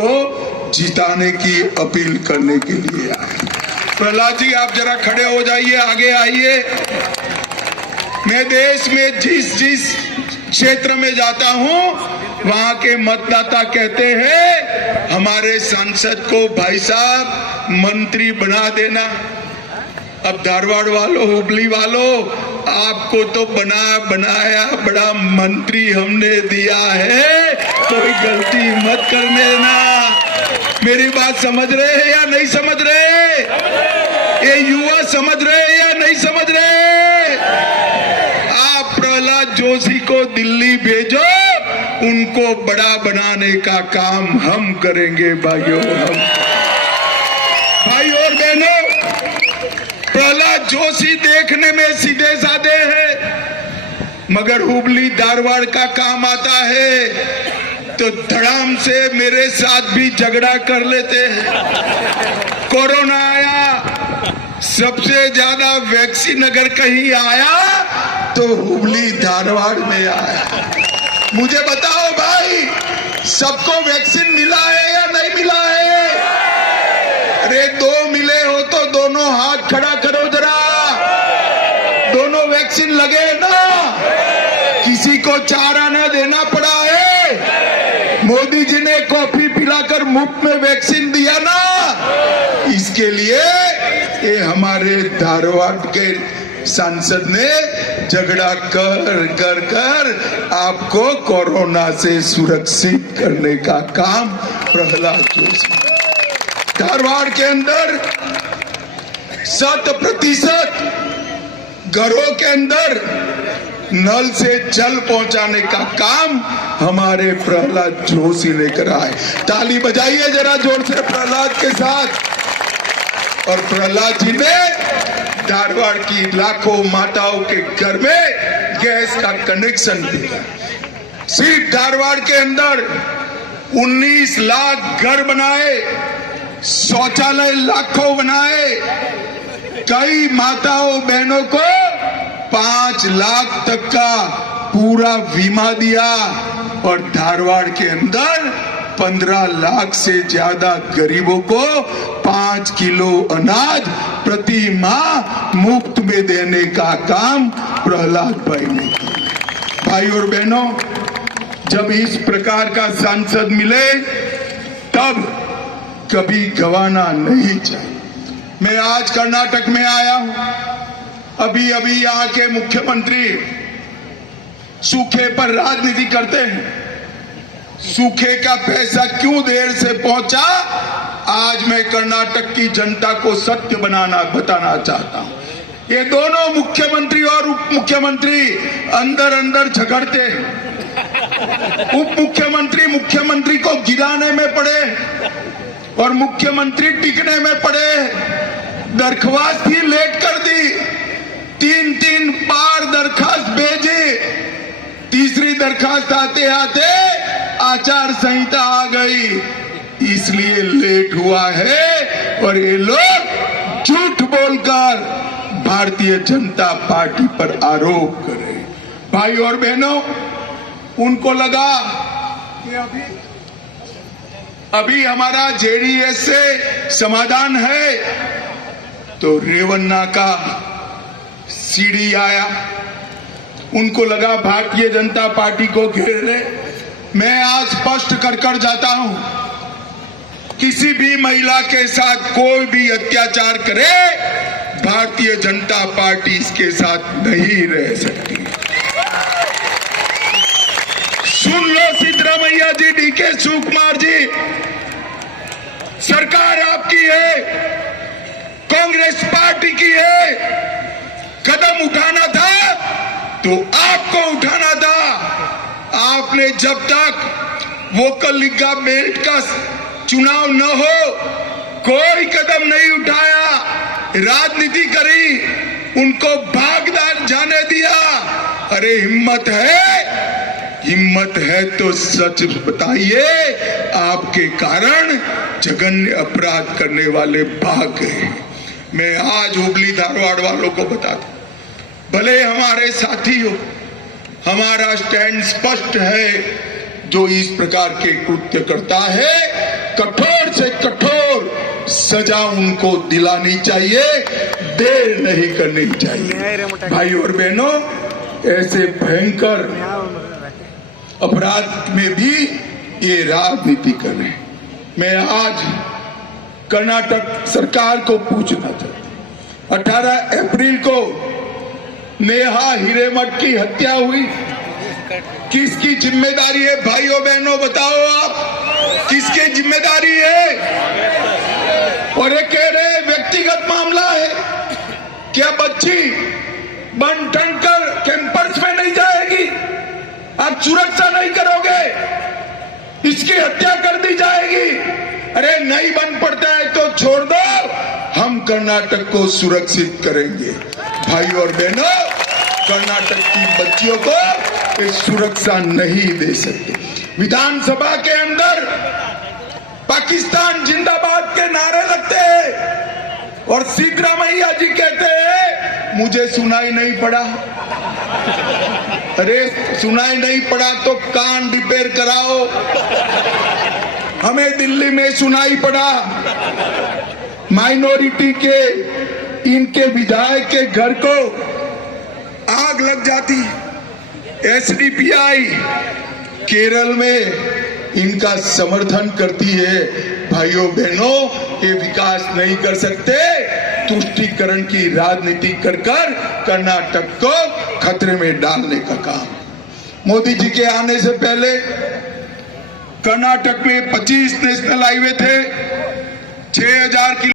को जिताने की अपील करने के लिए आए। प्रहलाद जी, आप जरा खड़े हो जाइए, आगे आइए। मैं देश में जिस जिस क्षेत्र में जाता हूं, वहां के मतदाता कहते हैं हमारे सांसद को भाई साहब मंत्री बना देना। अब धारवाड़ वालों, हुबली वालों, आपको तो बनाया बड़ा मंत्री हमने दिया है, कोई गलती मत करने ना। मेरी बात समझ रहे हैं या नहीं समझ रहे? ये युवा समझ रहे हैं या नहीं समझ रहे? आप प्रहलाद जोशी को दिल्ली भेजो, उनको बड़ा बनाने का काम हम करेंगे भाइयों। हम भाई और बहनों, प्रहलाद जोशी देखने में सीधे साधे हैं, मगर हुबली धारवाड़ का काम आता है तो धड़ाम से मेरे साथ भी झगड़ा कर लेते हैं। कोरोना आया, सबसे ज्यादा वैक्सीन अगर कहीं आया तो हुबली धारवाड़ में आया। मुझे बताओ भाई, सबको वैक्सीन मिला है या नहीं मिला है? अरे दो मिले हो तो दोनों हाथ खड़ा करो जरा। दोनों वैक्सीन लगे ना, किसी को चारा ना देना पड़ा है। मोदी जी ने कॉफी पिलाकर मुफ्त में वैक्सीन दिया ना, इसके लिए ये हमारे धारवाड़ के सांसद ने झगड़ा कर आपको कोरोना से सुरक्षित करने का काम प्रहलाद जोशी। धारवाड़ के अंदर 100% घरों के अंदर नल से जल पहुंचाने का काम हमारे प्रहलाद जोशी ने करा है। ताली बजाइए जरा जोर से प्रहलाद के साथ। और प्रहलाद जी ने धारवाड़ की लाखों माताओं के घर में गैस का कनेक्शन दिया। सिर्फ धारवाड़ के अंदर 19 लाख घर बनाए, शौचालय लाखों बनाए, कई माताओं बहनों को 5 लाख तक का पूरा बीमा दिया, और धारवाड़ के अंदर 15 लाख से ज्यादा गरीबों को 5 किलो अनाज प्रति माह मुफ्त में देने का काम प्रहलाद भाई ने किया। भाई और बहनों, जब इस प्रकार का सांसद मिले तब कभी गवाना नहीं चाहिए। मैं आज कर्नाटक में आया हूं, अभी यहाँ के मुख्यमंत्री सूखे पर राजनीति करते हैं। सूखे का पैसा क्यों देर से पहुंचा, आज मैं कर्नाटक की जनता को सत्य बताना चाहता हूं। ये दोनों मुख्यमंत्री और उप मुख्यमंत्री अंदर झगड़ते हैं। उप मुख्यमंत्री मुख्यमंत्री को गिराने में पड़े और मुख्यमंत्री टिकने में पड़े। दरख्वास्त ही लेट कर दी, 3 बार दरखास्त भेजी, तीसरी दरखास्त आते आते आचार संहिता आ गई, इसलिए लेट हुआ है। और ये लोग झूठ बोलकर भारतीय जनता पार्टी पर आरोप कर रहे हैं। भाई और बहनों, उनको लगा कि अभी हमारा जेडीएस से समाधान है, तो रेवन्ना का सीडी आया। उनको लगा भारतीय जनता पार्टी को घेर ले। मैं आज स्पष्ट कर जाता हूं, किसी भी महिला के साथ कोई भी अत्याचार करे, भारतीय जनता पार्टी इसके साथ नहीं रह सकती। सुन लो सिद्धरामैया जी, डीके शिवकुमार जी, सरकार आपकी है, कांग्रेस पार्टी की है। कदम उठाना था तो आपको उठाना था। आपने जब तक वोकल लिग्गा बेल्ट का चुनाव न हो कोई कदम नहीं उठाया, राजनीति करी, उनको भागदार जाने दिया। अरे हिम्मत है तो सच बताइए, आपके कारण जघन्य अपराध करने वाले भाग गए। मैं आज हुबली धारवाड़ वालों को बताता, भले हमारे साथी हो, हमारा स्टैंड स्पष्ट है। जो इस प्रकार के कृत्य करता है, कठोर से कठोर सजा उनको दिलानी चाहिए, देर नहीं करनी चाहिए। भाई और बहनों, ऐसे भयंकर अपराध में भी ये राजनीति कर रहे हैं। मैं आज कर्नाटक सरकार को पूछना चाहता हूं, 18 अप्रैल को नेहा हिरेमठ की हत्या हुई, किसकी जिम्मेदारी है? भाइयों बहनों बताओ आप, किसकी जिम्मेदारी है? और ये कह रहे व्यक्तिगत मामला है। क्या बच्ची बन ठन कर कैंपस में नहीं जाएगी? आप सुरक्षा नहीं करोगे? इसकी हत्या कर दी जाएगी? अरे नहीं बन पड़ता है तो छोड़ दो, हम कर्नाटक को सुरक्षित करेंगे। भाई और बहनों, कर्नाटक की बच्चियों को ये सुरक्षा नहीं दे सकते। विधानसभा के अंदर पाकिस्तान जिंदाबाद के नारे लगते हैं और सिद्धरामैया जी कहते हैं मुझे सुनाई नहीं पड़ा। अरे सुनाई नहीं पड़ा तो कान रिपेयर कराओ। हमें दिल्ली में सुनाई पड़ा, माइनॉरिटी के इनके विधायक के घर को आग लग जाती। एसडीपीआई केरल में इनका समर्थन करती है। भाइयों बहनों, ये विकास नहीं कर सकते, तुष्टीकरण की राजनीति कर कर कर्नाटक को खतरे में डालने का काम। मोदी जी के आने से पहले कर्नाटक में 25 नेशनल हाईवे थे, 6000 किलोमीटर